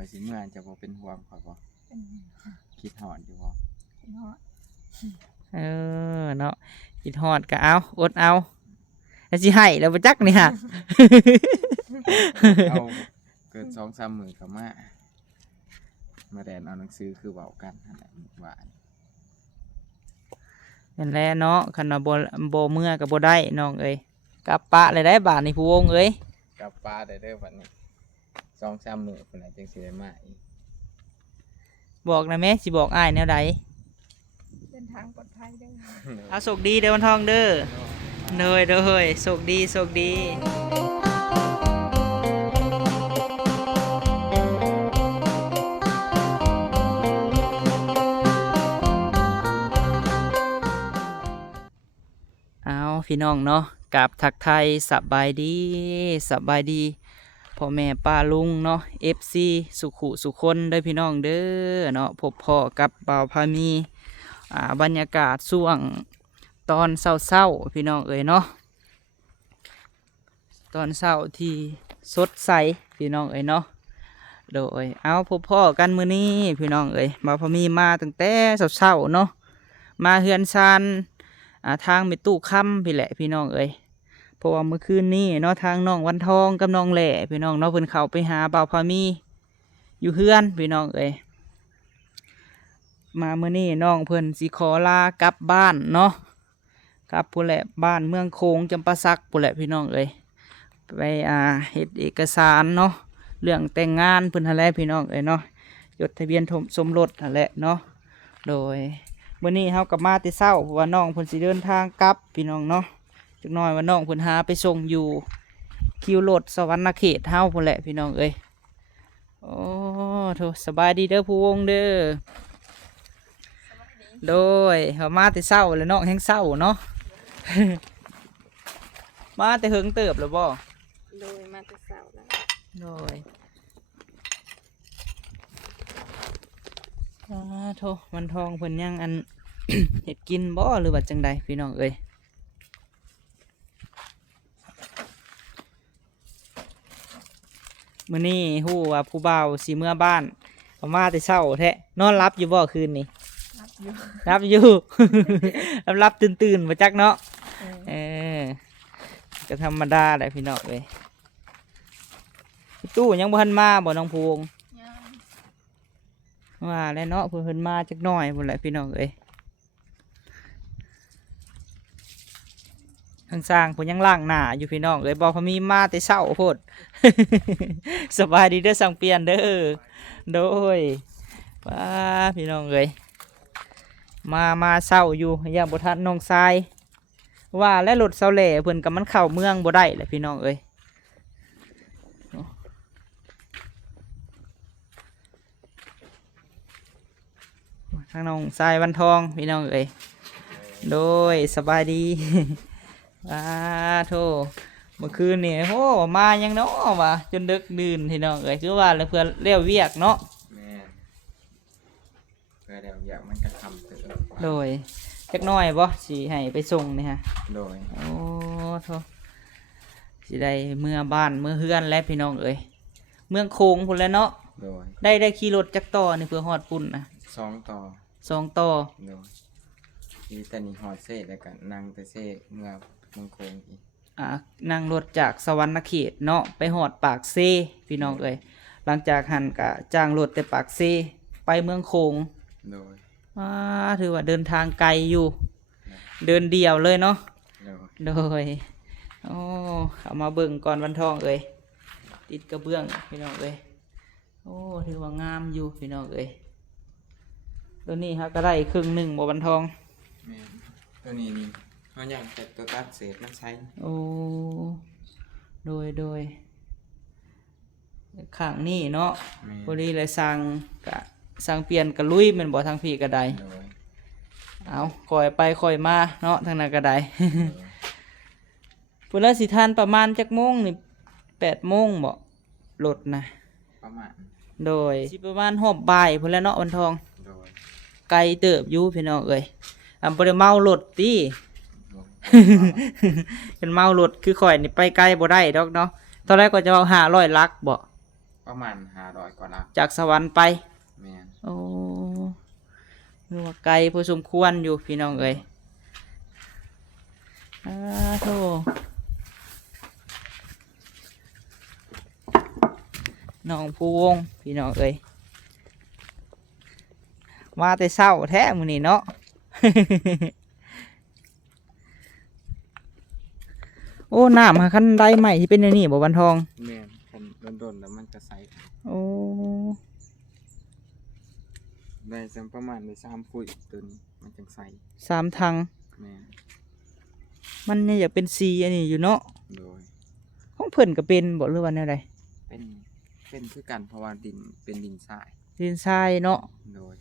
อยสิเมื่อจะบ่เป็นห่วงข่อยบ่ เป็น คิดฮอดอยู่บ่ เนาะ เนาะคิดฮอดก็เอาอดเอาแล้วสิให้แล้วบ่จักนี่ฮะ เอาเกิน 2-3 มื้อก็มาแดนเอาหนังสือคือเว้ากันนั่นแหละว่า นั่นแหละเนาะคันว่าบ่เมื่อก็บ่ได้น้องเอ้ยกลับปะเลยได้บาดนี่ผู้วงเอ้ย กลับป้าได้เด้อบัดนี้ 2-3 มื้อพุ่นน่ะจังสิได้มาอีก บอกนะแม่สิบอกอ้ายแนวใด เดินทางปลอดภัยเด้อ เอาโชคดีเด้อวันทองเด้อเด้อเฮ้ยโชคดีโชคดีเอาพี่น้องเนาะกับทักไทยสบายดีพ่อแม่ป้าลุงเนาะ FC สุขุสุคนเด้อพี่น้องเด้อเนาะพบพ่อกับบ่าวพามีบรรยากาศช่วงตอนเศร้าๆพี่น้องเอ๋ยเนาะตอนเศร้าที่สดใสพี่น้องเอ๋ยเนาะโดยเอาพบพ่อกันมื้อนี้พี่น้องเอ๋ยบ่าวพามีมาตั้งแต่เศร้าๆเนาะมาเฮือนชานทางไปตู้ค่ำพี่แหละพี่น้องเอ๋ยเพราะว่าเมื่อคืนนี้เนาะทางน้องวันทองกับน้องแหล่พี่น้องเนาะเพิ่นเข้าไปหาบ่าวพามีอยู่เฮือนพี่น้องเอ๋ยมาเมื่อนี้น้องเพิ่นสิขอลากลับบ้านเนาะกลับพุ่นแหละบ้านเมืองโคงจำปาสักพุ่นแหละพี่น้องเอ๋ยไปเฮ็ดเอกสารเนาะเรื่องแต่งงานเพิ่นหั่นแหละพี่น้องเอ๋ยเนาะจดทะเบียนสมรสหั่นแหละเนาะโดยมื้อนี้เฮากลับมาแต่เช้าเพราะว่าน้องเพิ่นสิเดินทางกลับพี่น้องเนาะจักหน่อยว่าน้องเพิ่นหาไปส่งอยู่คิวรถสวรรณเขตเฮาพุ่นแหละพี่น้องเอ้ยโอ้โถสบายดีเด้อผู้วงเด้อโดยเขามาแต่เช้าแล้วน้องแห้งเช้าเนาะ มาแต่เฮิงเติบแล้วบ่ โดยมาแต่เช้าแล้ว โดยโถมันทองเพิ่นยังอัน เห็ดกินบ่หรือว่าจังใดพี่น้องเอ้ยมื้อนี้ฮู้ว่าผู้บ่าวสิเมื่อบ้านเขามาแต่เช้าแท้นอนรับอยู่บ่คืนนี้ รับอยู่ รับอยู่ รับตื่นๆมาจักเนาะเออก็ธรรมดาแหละพี่น้องเอ้ยพี่ตู้ยังบ่ทันมาบ่น้องพวง ย่าง ว่าแล้วเนาะเพิ่นมาจักหน่อยพุ่นแหละพี่น้องเอ้ยทางสร้างเพิ่นยังล้างหน้าอยู่พี่น้องเอ้ยบ่พอมีมาแต่เช้าโพด สบายดีเด้อสั่งเปลี่ยนเด้อโดยว้าพี่น้องเอ้ยมาเศร้าอยู่ย่างบ่ทันน้องทรายว่าและรถเสาแหล่เพิ่นกับมันเข้าเมืองบ่ได้แหละพี่น้องเอ้ยทางน้องทรายวันทองพี่น้องเอ้ยโดยสบายดี ว้าโธ่เมื่อคืนนี่โอ้มายังเนาะวะจนดึกดื่นพี่น้องเอ้ยคือว่าแล้วเพื่อนเลี้ยวเวียกเนาะ แม่นเพื่อเดี๋ยวอยากมันก็คำเติม โดยจักหน้อยบ่สิให้ไปส่งนี่ฮะ โดย โอ้โธ่สิได้เมื่อบ้านเมื่อเฮือนแล้วพี่น้องเอ้ยเมืองโคงพุ่นแหล้วเนาะ โดย ได้ขี่รถจักต่อนี่เพื่อฮอดปุ่นนะ 2 ต่อ 2 ต่อ โดยมีแต่นี่ฮอดเซ่แล้วก็นั่งแต่เซ่เมื่อมังโคงอีก นั่งรถจากสวรรณเขตเนาะไปฮอดปากเซพี่น้องเอ้ยหลังจากหันกะจ้างรถแต่ปากเซไปเมืองโคง โดย ถือว่าเดินทางไกลอยู่ เดินเดี่ยวเลยเนาะ โดย โดยโอ้เอามาเบิ่งก่อนวันทองเอ้ยติดกระเบื้องพี่น้องเอ้ยโอ้ถือว่างามอยู่พี่น้องเอ้ยตัวนี้ฮะก็ได้ครึ่งหนึ่งบ่วันทอง แม่นตัวนี้นี่เขาอยากแต่ตัวตัดเศษมันใช้ โอ้โดยข้างนี้เนาะ แม่น พอดีเลยสั่งเปลี่ยนกระลุยแมันบ่ทางพี่กระได โดย เอาคอยไปคอยมาเนาะทางนั้นกระได พุ่นละสิทานประมาณจักโมงนี่8 โมงบ่รถนะ ประมาณ โดยสิประมาณหอบบ่ายพุ่นละเนาะวันทอง โดย ไกลเติบอยู่พี่น้องเอ้ยบ่ได้เมารถติ โดย เป็นเมารถคือข่อยนี่ไปไกลบ่ได้ดอกเนาะตอนแรกก็จะเอา500ลักบ่ ป ประมาณ500 กว่าลัก จากสวรรค์ไป แม่น โอ้นึกว่าไกลพอสมควรอยู่พี่น้องเอ้ยโธ่น้องผู้วงพี่น้องเอ้ยมาแต่เช้าแท้มื้อนี้เนาะ โอ้น้ำหาคันไดใหม่ที่เป็นอันนี้บ่วันทอง แม่นคันโดนๆแล้วมันก็ใส โอ้ ได้สักประมาณได้3 ฟุตจนมันจังใส 3 ทาง แม่น มันเนี่ยอยากเป็นสีอันนี้อยู่เนาะ โดย ของเพิ่นก็เป็นบ่หรือว่าแนวใด เป็นคือกันเพราะว่าดินเป็นดินทราย ดินทรายเนาะ โดย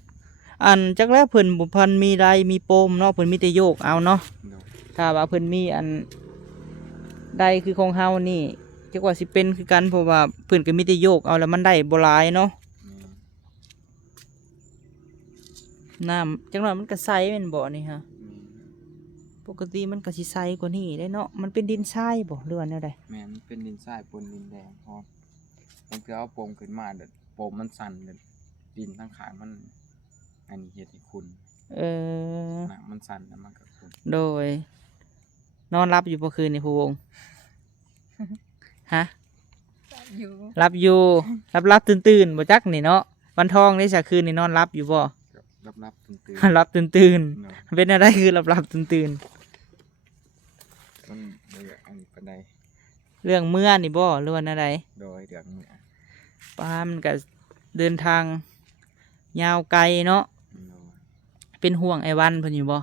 อันจักแลเพิ่นบ่พันมีใดมีโปมเนาะเพิ่นมีแต่โยกเอาเนาะ โดย ถ้าว่าเพิ่นมีอันใดคือของเฮานี่จักว่าสิเป็นคือกันเพราะว่าเพิ่นก็มีแต่โยกเอาแล้วมันได้บ่หลายเนาะ แม่น น้ำจังหน่อยมันก็ใสแม่นบ่นี่ฮะ แม่น ปกติมันก็สิใสกว่านี้ได้เนาะมันเป็นดินทรายบ่หรือว่าแนวใด แม่นมันเป็นดินทรายปนดินแดงพร้อมมันคือเอาโปมขึ้นมาเด้อโปมมันสั่นเด้อดินทั้งขางมันอันนี้เฮ็ดให้คุณ เออ น้ำมันสั่นแล้วมันก็คุณ โดย นอนรับอยู่บ่คืนนี่ผู้วง ฮะ อยู่ รับอยู่รับตื่นบ่จักนี่เนาะวันทองได้สักคืนนี่นอนรับอยู่บ่ รับตื่น รับตื่น เนาะ ๆเป็นอะไรคือรับตื่น มันเดือดอันนี้ปานใด ๆเรื่องเมื่อนี่บ่หรือว่าอะไร โดยเดือดเมื่อ ป้ามันก็เดินทางยาวไกลเนาะ โดย เป็นห่วงไอ้วันเพิ่นอยู่บ่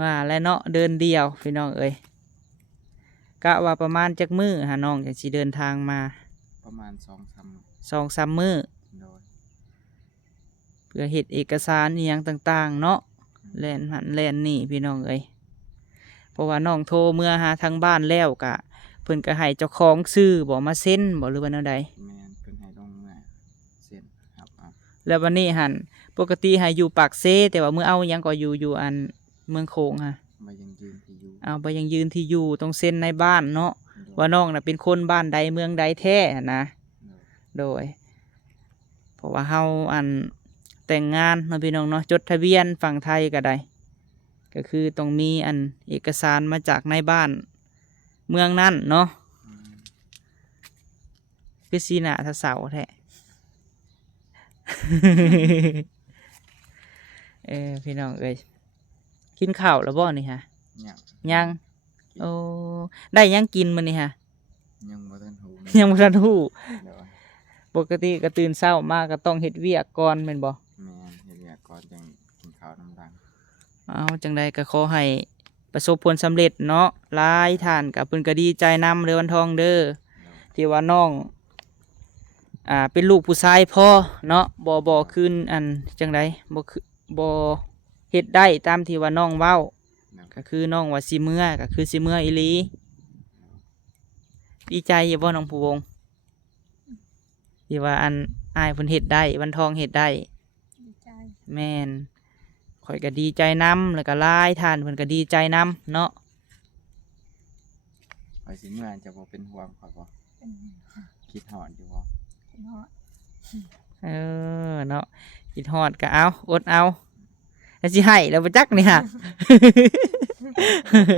ว่าแล้วเนาะเดินเดียวพี่น้องเอ้ยกะว่าประมาณจักมื้อหาน้องจังสิเดินทางมา ประมาณ2-3 2-3 มื้อ โดย เพื่อเฮ็ดเอกสารอีหยังต่างๆเนาะแล่นหันแล่นนี่พี่น้องเอ้ยเพราะว่าน้องโทรเมื่อหาทางบ้านแล้วกะเพิ่นก็ให้เจ้าของซื้อบ่มาเซ็นบ่หรือว่าแนวใด แม่นเพิ่นให้ลงเมื่อเส้นครับเอา แล้ววันนี้หันปกติให้อยู่ปากเซแต่ว่าเมื่อเอาหยังก็อยู่อันเมืองโขงฮะ มายังยืนที่อยู่ เอาไปยังยืนที่อยู่ตรงเส้นในบ้านเนาะ โดย ว่าน้องน่ะเป็นคนบ้านใดเมืองใดแท้หั้นนะ โดย โดย เพราะว่าเฮาอันแต่งงานเนาะพี่น้องเนาะจดทะเบียนฝั่งไทยก็ได้ก็คือต้องมีอันเอกสารมาจากในบ้านเมืองนั่นเนาะ อืม คือสีหน้าทะเสาแท้ พี่น้องเอ้ยกินข้าวแล้วบ่นี่ฮะ ยัง ยังโอ้ได้ยังกินมื้อนี่ฮะ ยังบ่ทันหู ยังบ่ทันฮู้ โดย ปกติก็ตื่นเช้ามาก็ต้องเฮ็ดเวียกก่อนแม่นบ่ แม่นเฮ็ดเวียกก่อนจังกินข้าวน้ำดัง เอาจังใดก็ขอให้ประสบผลสำเร็จเนาะหลายท่านก็เพิ่นก็ดีใจนำเด้อวันทองเด้อ โดย ที่ว่าน้องเป็นลูกผู้ชายพ่อเนาะบ่คืนอันจังใดบ่คือบ่เฮ็ดได้ตามที่ว่าน้องเว้า โดย ก็คือน้องว่าสิเมื่อก็คือสิเมื่ออีหลีดีใจอยู่บ่น้องผู้วงที่ว่าอันอ้ายเพิ่นเฮ็ดได้วันทองเฮ็ดได้ ดีใจ แม่นข่อยก็ดีใจนํแล้วก็หลายท่านเพิ่นก็ดีใจนํเนาะ ข้อยสิเมื่อจะบ่เป็นห่วงข้อยบ่ เป็น คิดฮอดอยู่บ่ เนาะ เนาะคิดฮอดก็เอาอดเอาแล้วสิให้แล้วบ่จักนี่ฮะ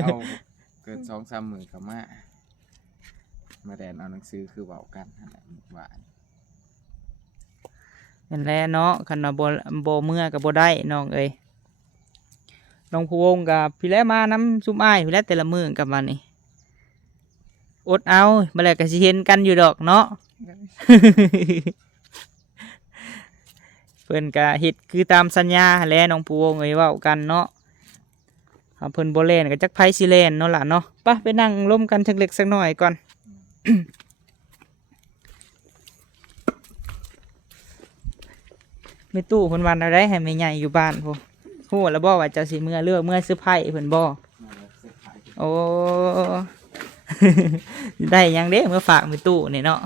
เอาเกิน2-3 มื้อก็มาแดนเอาหนังสือคือเว้ากันนั่นแหละว่า นั่นแหละเนาะคันว่าบ่เมื่อก็บ่ได้น้องเอ้ยน้องผู้วงกับพี่แลมาน้ำซุมอ้ายพี่แลแต่ละมื้อกับมันนี่อดเอาบ่แล้วก็สิเห็นกันอยู่ดอกเนาะ โดย เพิ่นก็เฮ็ดคือตามสัญญาหั้นแหละน้องผู้วงเอ้ยเว้ากันเนาะถ้าเพิ่นบ่แล่นก็จักไผสิแล่นเนาะล่ะเนาะไปนั่งร่วมกันสักเล็กสักน้อยก่อน แม่ตู้เพิ่นวันอะไรให้แม่ใหญ่อยู่บ้านพุ่นฮู้แล้วบ่ว่าเจ้าสิเมื่อเลือกเมื่อซื้อไผเพิ่นบ่ มาแล้วเสื้อผ้า โอ้ ได้หยังเด้เมื่อฝากแม่ตู้นี่เนาะ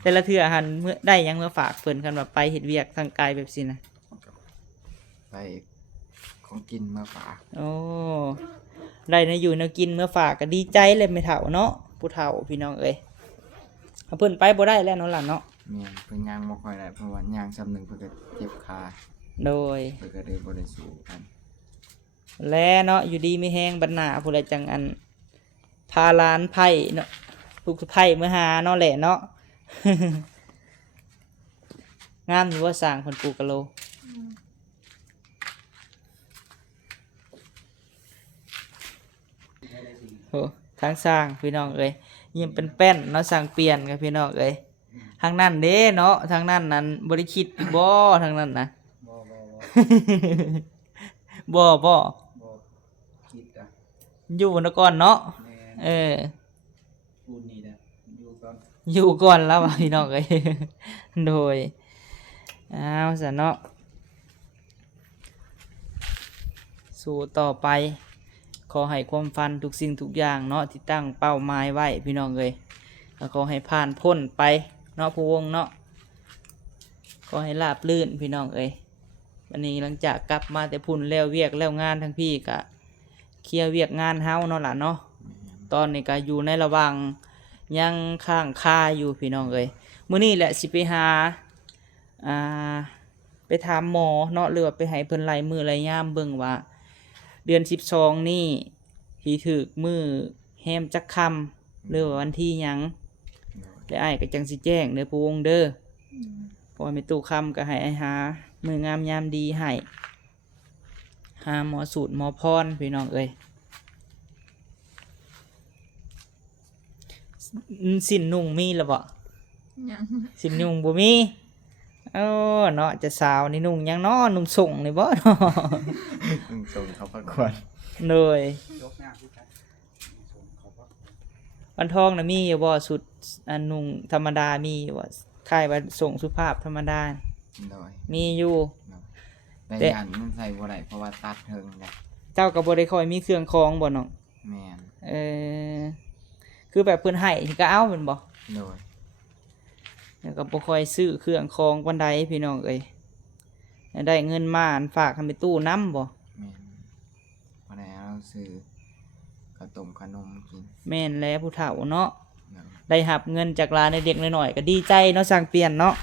แต่ละเทื่อหันเมื่อได้หยังเมื่อฝากเพิ่นคันว่าไปเฮ็ดเวียกทางไกลแบบสินะ ไปของกินมาฝาก โอ้ได้นะอยู่แนวกินเมื่อฝากก็ดีใจเลยไม่เฒ่าเนาะผู้เฒ่าพี่น้องเอ้ย เพิ่นไปบ่ได้แล้วเนาะล่ะเนาะ แม่นเพิ่นย่างบ่ค่อยได้เพราะว่าย่างซ้ำหนึงเพิ่นก็เจ็บขา โดย เพิ่นก็เลยบ่ได้สู้กัน แลเนาะอยู่ดีไม่แห้งบรรณาผู้ใดจังอันพาหลานไผ่เนาะลูกไผ่เมื่อหาเนาะแหละเนาะ งามอยู่ว่าสร้างเพิ่นปลูกกะโล โอ้ทางสร้างพี่น้องเอ้ยยิ้มเป็นแป้นเนาะสร้างเปลี่ยนกับพี่น้องเอ้ยทางนั้นเด้เนาะทางนั้นนั้นบ่ได้คิดอีกบ่ทางนั้นนะ บ่ บ่ คิดอ่ะ อยู่นก่อนเนาะ แม่น เออ พูดนี่แหละอยู่ก่อน อยู่ก่อนแล้วว่ะพี่น้องเอ้ย โดยอ้าวซะเนาะสู้ต่อไป ขอให้ความฝันทุกสิ่งทุกอย่างเนาะที่ตั้งเป้าหมายไว้พี่น้องเอ้ยแล้วขอให้ผ่านพ้นไปเนาะผู้วงเนาะขอให้ราบรื่นพี่น้องเอ้ยวันนี้หลังจากกลับมาแต่พุ่นแล้วเวียกแล้วงานทั้งพี่กะเคลียร์เวียกงานเฮาเนาะล่ะเนาะตอนนี้ก็อยู่ในระหว่างยังข้างคาอยู่พี่น้องเอ้ยมื้อนี้แหละสิไปหาไปถามหมอเนาะหรือว่าไปให้เพิ่นไล่มือไล่ยามเบิ่งว่า เดือน12นี่ที่ถึกมือแฮมจักคำหรือว่าวันที่หยังและอ้ายก็จังสิแจ้งเด้อผู้วงเด้อเพราะว่าแม่ตู้คำก็ให้อ้ายหามืองามยามดีให้หาหมอสูตรหมอพรพี่น้องเอ้ยสิ้นนุ่งมีแล้วบ่ ยัง สิ้นนุ่งบ่มีเนาะจะสาวนี่นุ่งหยังเนาะนุ่งส่งนี่บ่เนาะ ส่งเขาประกวด เลย ยกหน้าพี่กันส่งเขาประกวด วันทองนะมีอยู่บ่สุดอันนุ่งธรรมดามีอยู่บ่ค่ายว่าส่งสุภาพธรรมดา โดย มีอยู่ แต่ แต่ ยันมันใส่บ่ได้เพราะว่าตัดเทิงแหละ เจ้าก็บ่ได้ค่อยมีเครื่องคองบ่น้อง แม่น เออคือแบบเพิ่นให้ก็เอาแม่นบ่ โดย แล้วก็บ่ค่อยซื้อเครื่องคองปานใดพี่น้องเอ้ยได้เงินมาอันฝากให้ไปตู้น้ำบ่ แม่นพอแล้วซื้อข้าวต้มขนมกิน แม่นแล้วผู้เฒ่าเนาะ โดย ได้รับเงินจากหลานเด็กๆน้อยๆก็ดีใจเนาะสร้างเปลี่ยนเนาะ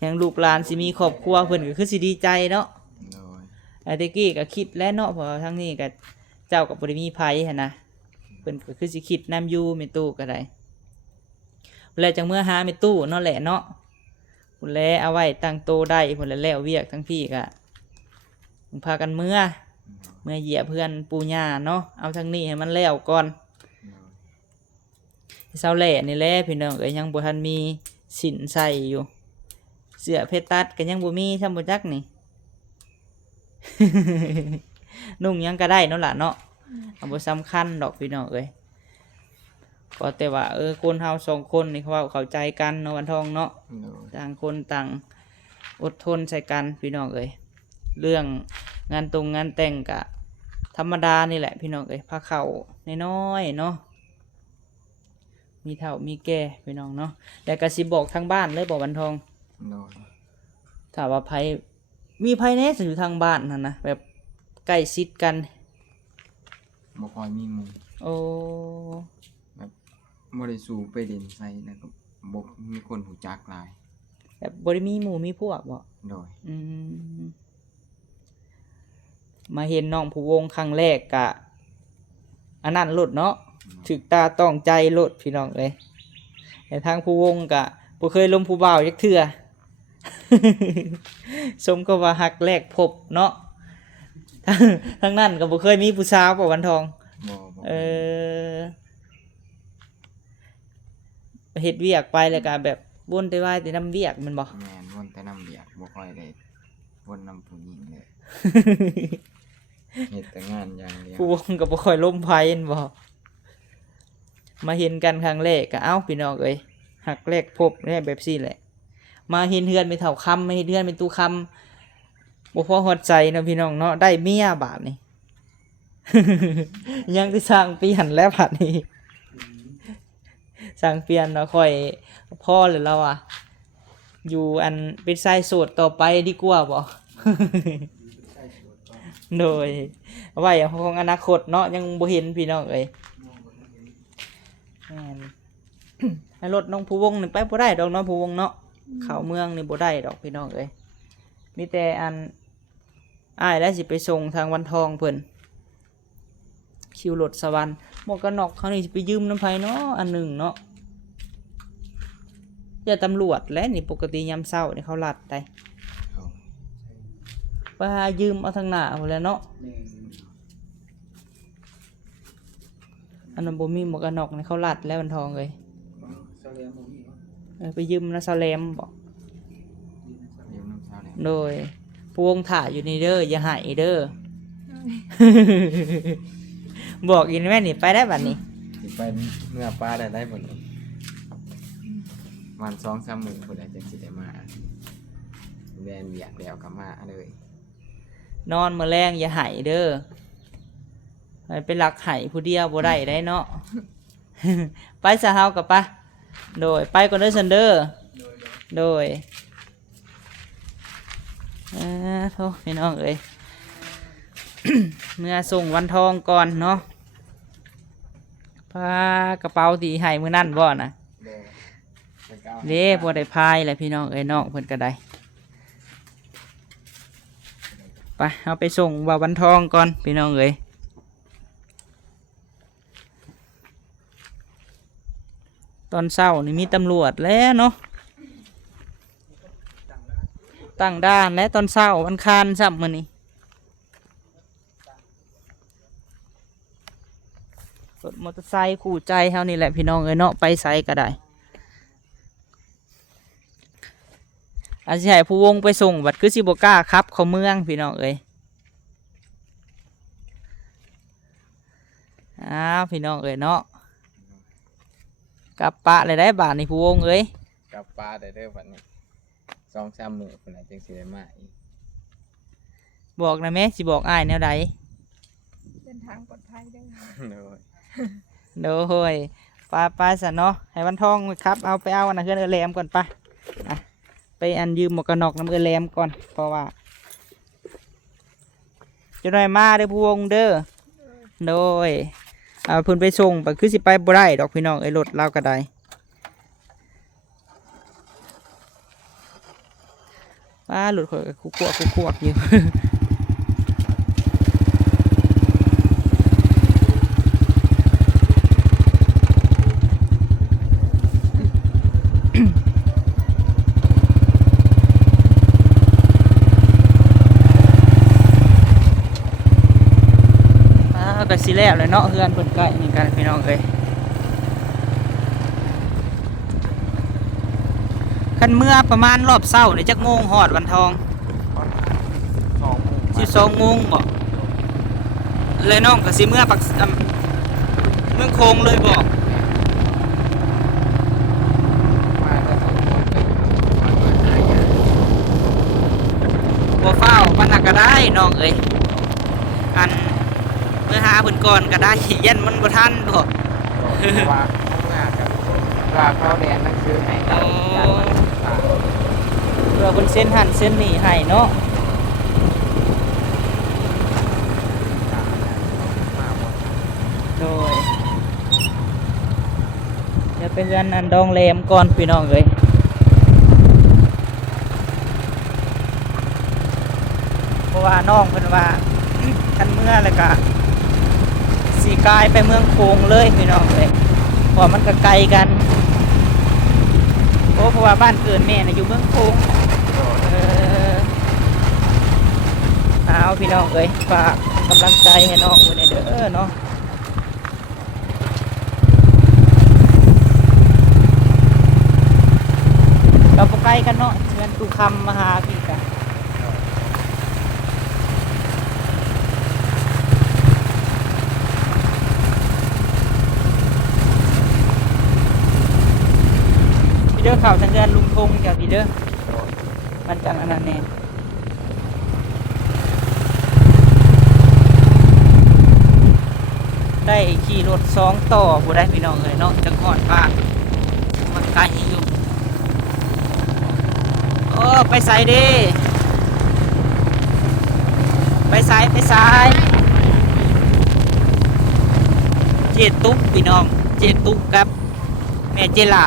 อย่างลูกหลานสิมีครอบครัวเพิ่นก็คือสิดีใจเนาะ โดย ไอ้ตะกี้ก็คิดแล้วเนาะเพอทั้งนี้ก็เจ้าก็บ่ได้มีไผหั่นนะเพิ่นก็คือสิคิดนำอยู่แม่ตู้ก็ได้แล้วจังเมื่อหาแม่ตู้เนาะแหละเนาะพุ่นแลเอาไว้ตั้งโตได้พุ่นแล้วแล้วเวียกทั้งพี่ก็พากันเมื่อเหยียบเพื่อนปู่ย่าเนาะเอาทั้งนี้ให้มันแล้วก่อนเซาแหล่นี่แหละพี่น้องก็ยังบ่ทันมีสินใส่อยู่ เสื้อเพชรตัดก็ยังบ่มีซำบ่จักนี่ นุ่งหยังก็ได้เนาะล่ะเนาะเอาบ่สำคัญดอกพี่น้องเอ้ยก็แต่ว่าคนเฮาสองคนนี่เขาเว้าเข้าใจกันเนาะวันทองเนาะ โดย ต่างคนต่างอดทนใส่กันพี่น้องเอ้ยเรื่องงานงานแต่งกะธรรมดานี่แหละพี่น้องเอ้ยพาเข้าน้อยๆเนาะมีเฒ่ามีแก่พี่น้องเนาะแต่ก็สิบอกทางบ้านเลยบอกวันทอง โดย ถ้าว่าไผมีไผแน่สิอยู่ทางบ้านนั่นนะแบบใกล้ชิดกัน บ่ค่อยมีหมู่ โอ้ บ่ได้สู่ไปเด่นใส่แล้วก็บ่มีคนรู้จักหลาย แบบบ่ได้มีหมู่มีพวกบ่ โดย อืมมาเห็นน้องผู้วงครั้งแรกกะอันนั้นโลดเนาะถึกตาต้องใจโลดพี่น้องเอ้ยแต่ทางผู้วงกะบ่เคยลมผู้บ่าวจักเทื่อ สมก็ว่าฮักแรกพบเนาะ ทั้งนั้นก็บ่เคยมีผู้สาวบ่วันทอง บ่ เฮ็ดเวียกไปแล้วก็แบบวนแต่ว่าแต่นำเวียกแมันบ่ แม่นวนแต่น้ำเบียกบ่ค่อยได้วนน้ำผู้หญิงเลย เฮ็ดแต่งานอย่างเดียว ผู้วงก็บ่ค่อยล้มไผแม่นบ่มาเห็นกันครั้งแรกก็เอ้าพี่น้องเอ้ยฮักแรกพบแน่แบบซี่แหละ มาเห็นเฮือนไม่เท่าคำไม่เห็นเฮือนเป็นตู้คำบ่พอฮอดใจเนาะพี่น้องเนาะได้เมียบาดนี้ ยังที่สร้างเปลี่ยนแล้วบาดนี้สร้างเปลี่ยนเนาะค่อยพ่อหรือเราอ่ะอยู่อันเป็นชายโสดต่อไปดีกว่าบ่ โดยเอาไว้ของอนาคตเนาะยังบ่เห็นพี่น้องเอ้ยแม่น ให้รถน้องผู้วงนี่ไปบ่ได้ดอกน้องผู้วงเนาะเข้าเมืองนี่บ่ได้ดอกพี่น้องเอ้ยมีแต่อันอ้ายแล้วสิไปส่งทางวันทองเพิ่นคิวรถสวรรค์หมวกกันน็อกเขานี่สิไปยืมน้ำไผเนาะอันหนึ่งเนาะอย่าตำรวจและนี่ปกติยามเช้านี่เขาลัดได้ เอา ไปหายืมเอาทางหน้าพุ่นแหล้วเนาะอันนั้นบ่มีหมวกกันน็อกนี่เขาลัดแล้ววันทองเลยไปยืมนะซาเลมบอก ยืมน้ำเช้าแล้ว โดยพวงถ่าอยู่นี่เด้ออย่าหายเด้อ บอกอีกแม่นี่ไปได้บัดนี้ สิไปเมื่อป้าได้บ่นี่วัน2-3 มื้อพุ่นแหละจังสิได้มาแล่นเวียกแล้วก็มาเลย นอนมื้อแรงอย่าหายเด้อให้ไปรักหายผู้เดียวบ่ได้ได้เนาะ ไปซะเฮากับปะโดยไปก่อนเด้อซันเดอร์โดยโทษพี่น้องเอ้ย เมื่อส่งวันทองก่อนเนาะพากระเป๋าตีให้มื้อนั่นบ่นะเด้บ่ได้พายแหละพี่น้องเอ้ยน้องเพิ่นก็ได้ไปเอาไปส่งว่าวันทองก่อนพี่น้องเอ้ยตอนเช้านี่มีตำรวจแล้วเนาะตั้งด่านและตอนเช้าวันคานซ้ำมื้อนี้รถมอเตอร์ไซค์คู่ใจเฮานี่แหละพี่น้องเอ้ยเนาะไปไสก็ได้อาจสิให้ผู้วงไปส่งบัดคือสิบ่กล้าขับเข้าเมืองพี่น้องเอ้ยพี่น้องเอ้ยเนาะกลับปะเลยได้บาทนี่ผู้วงเอ้ย กลับป้าได้เด้อบัดนี้2-3 มื้อพุ่นแหละจังสิได้มาอีก บอกนะแม่สิบอกอ้ายแนวใด เดินทางปลอดภัยเด้อ โดย เด้อเฮ้ยไปซะเนาะให้วันทองครับเอาไปเอาอันนั้นเฮือนเออแหลมก่อนไปอันยืมหมวกกันน็อกน้ำเออแหลมก่อนเพราะว่าจะได้มาได้อผู้วงเด้อโดยเอาเพิ่นไปส่งไปคือสิไปบ่ได้ดอกพี่น้องไอ้รถเราก็ได้ป้ารถข่อยก็คุกควกอยู่ ก็สิแล้วเลยเนาะเฮือนเพิ่นใกล้นี่กันพี่น้องเอ้ยคันเมื่อประมาณรอบเช้านี่จักโมงฮอดวันทอง 12 โมงบ่เลยน้องก็สิเมื่อปักเมืองโคงเลยบ่ มาแต่2 คนเลยมาหายาก บ่ฟ้าวปานนั้นก็ได้น้องเอ้ยอันเมื่อหาเพิ่นก่อนก็ได้ ยันมันบ่ทันบ่ ว่าเขางานกับว่าเขาเรียนหนังสือให้เราอย่างมันต่าง เพื่อเพิ่นเซ็นหันเซ็นนี่ให้เนาะ มาหมด โดยเดี๋ยวไปเรือนอันดองแรมก่อนพี่น้องเอ้ยเพราะว่าน้องเพิ่นว่า คันเมื่อแล้วก็สีกายไปเมืองโคงเลยพี่น้องเลยเพราะมันก็ไกลกันเพราะว่าบ้านเกิดแม่น่ะอยู่เมืองโคงเอาพี่น้องเอ้ยฝากกำลังใจให้น้องไว้ในเด้อเนาะเราไปไกลกันเนาะเงินตุคำมาหาพี่กันพี่เด้อข่าวทางเดือนลุงพงษ์กับพี่เด้อมันจังอันนั้นแน่ได้ขี่รถ2 ต่อผู้ได้พี่น้องเลยเนาะจังหวัดบ้านมันไกลอยู่โอ้ไปไสเด้ไปไสเจตุกพี่น้องเจตุกกับ แม่เจล่า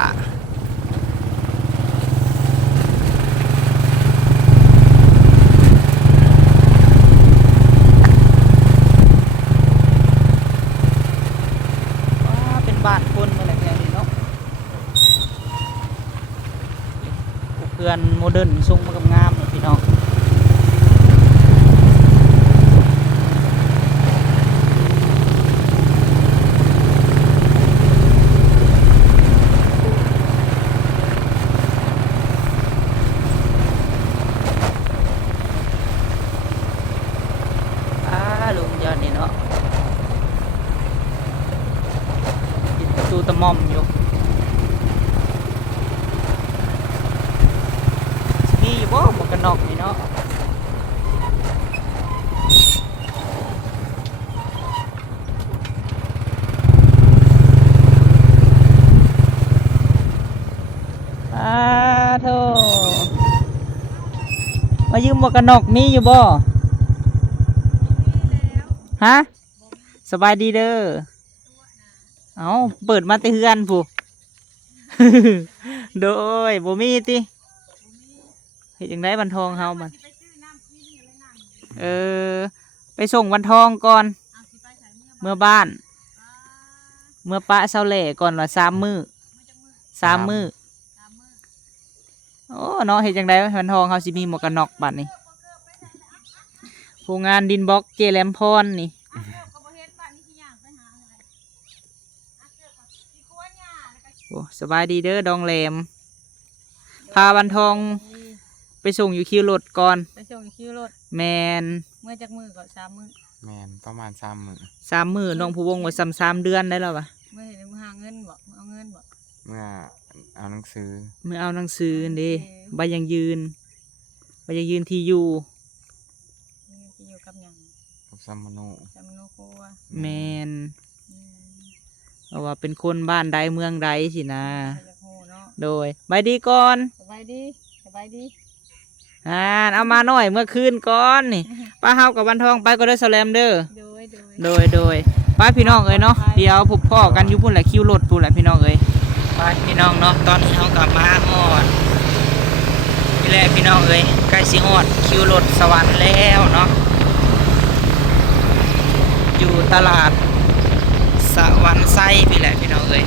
เป็นบ้านคนมาแล้วแค่นี้เนาะเพื่อนโมเดิร์นทรงมากับงามเลยพี่น้องลุงยอดนี่เนาะดูตะม่อมอยู่มีอยู่บ่หมวกกันน็อกนี่เนาะโธ่มายืมหมวกกันน็อกมีอยู่บ่ฮะสบายดีเด้อเอาเปิดมาแต่เฮือนผู้ โดยบ่มีติเฮ็ดจังได๋บันทองเฮามันไปส่งวันทองก่อนเมื่อบ้านเมื่อปะเซาแหล่ก่อนว่า3 มื้อ3 มื้อโอ้เนาะเฮ็ดจังได๋วันทองเฮาสิมีหมวกกันน็อกบัดนี้โรงงานดินบล็อกเจแรมพรนี่โอ้สบายดีเด้อดองแหลมพาวันทองไปส่งอยู่คิวรถก่อนไปส่งคิวรถแมนเมื่อจากมือก่อน3 มื้อแมนประมาณ3 มื้อ3 มื้อน้องผู้วงว่า3 เดือนได้แล้วปะเมื่อเห็นมึงหาเงินบ่เอาเงินบ่เมื่อเอาหนังสือเอาหนังสือเด้ใบยังยืนที่อยู่กับหยังกับซัมมโนครัวแมนเอาว่าเป็นคนบ้านใดเมืองใดสินะโดยใบดีก่อนสบายดีเอามาหน่อยเมื่อคืนก่อนนี่ป้าเฮากับวันทองไปก็ได้แสลมเด้อโดยป้าพี่น้องเอ้ยเนาะเดี๋ยวพบพ่อกันอยู่พุ่นแหละคิวรถพุ่นแหละพี่น้องเอ้ยป้าพี่น้องเนาะตอนนี้เฮากลับมาฮอดนี่แหละพี่น้องเอ้ยใกล้สิฮอดคิวรถสวรรค์แล้วเนาะอยู่ตลาดสวรรค์ไส้พี่แหละพี่น้องเอ้ย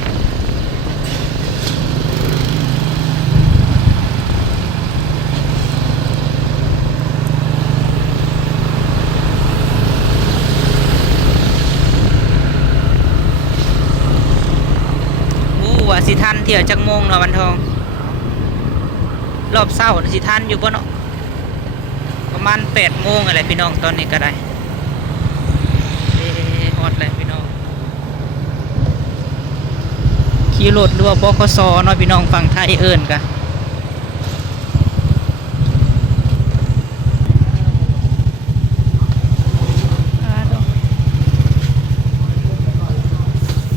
ว่าสิทันเที่ยวจักโมงเนาะวันทองรอบเช้าสิทันอยู่บ่เนาะประมาณ8 โมงอะไรพี่น้องตอนนี้ก็ได้ฮอดเลยพี่น้องขี่รถหรือว่าบขสเนาะพี่น้องฝั่งไทยเอิ้นกะ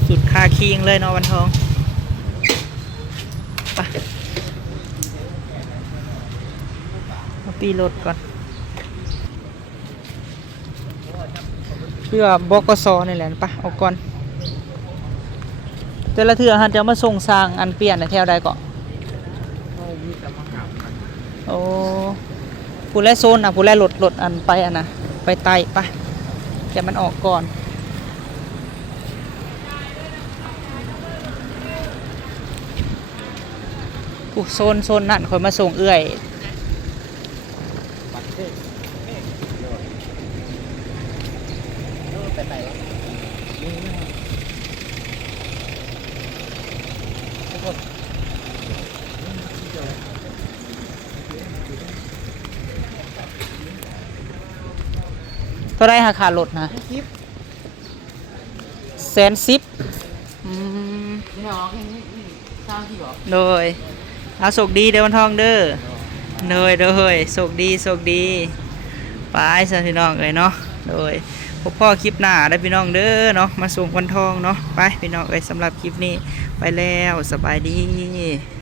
สุดคาคิงเลยเนาะวันทองปีรถก่อนเพื่อบกสนี่แหละปะเอาก่อนแต่ละเทื่อฮะจะมาส่งสร้างอันเปลี่ยนในแถวใดก่อนโอ้ผู้แลโซนผู้แลรถอันไปนะไปไต่ปะจะมันออกก่อนผู้โซนนั่นคอยมาส่งเอื้อยก็ได้ราคารถนะ110,000โดยเอาโชคดีเด้อวันทองเด้อโดยโชคดีไปซะพี่น้องเอ้ยเนาะโดยพบพ่อคลิปหน้าได้พี่น้องเด้อเนาะมาส่งวันทองเนาะไปพี่น้องเอ้ยสำหรับคลิปนี้ไปแล้วสบายดี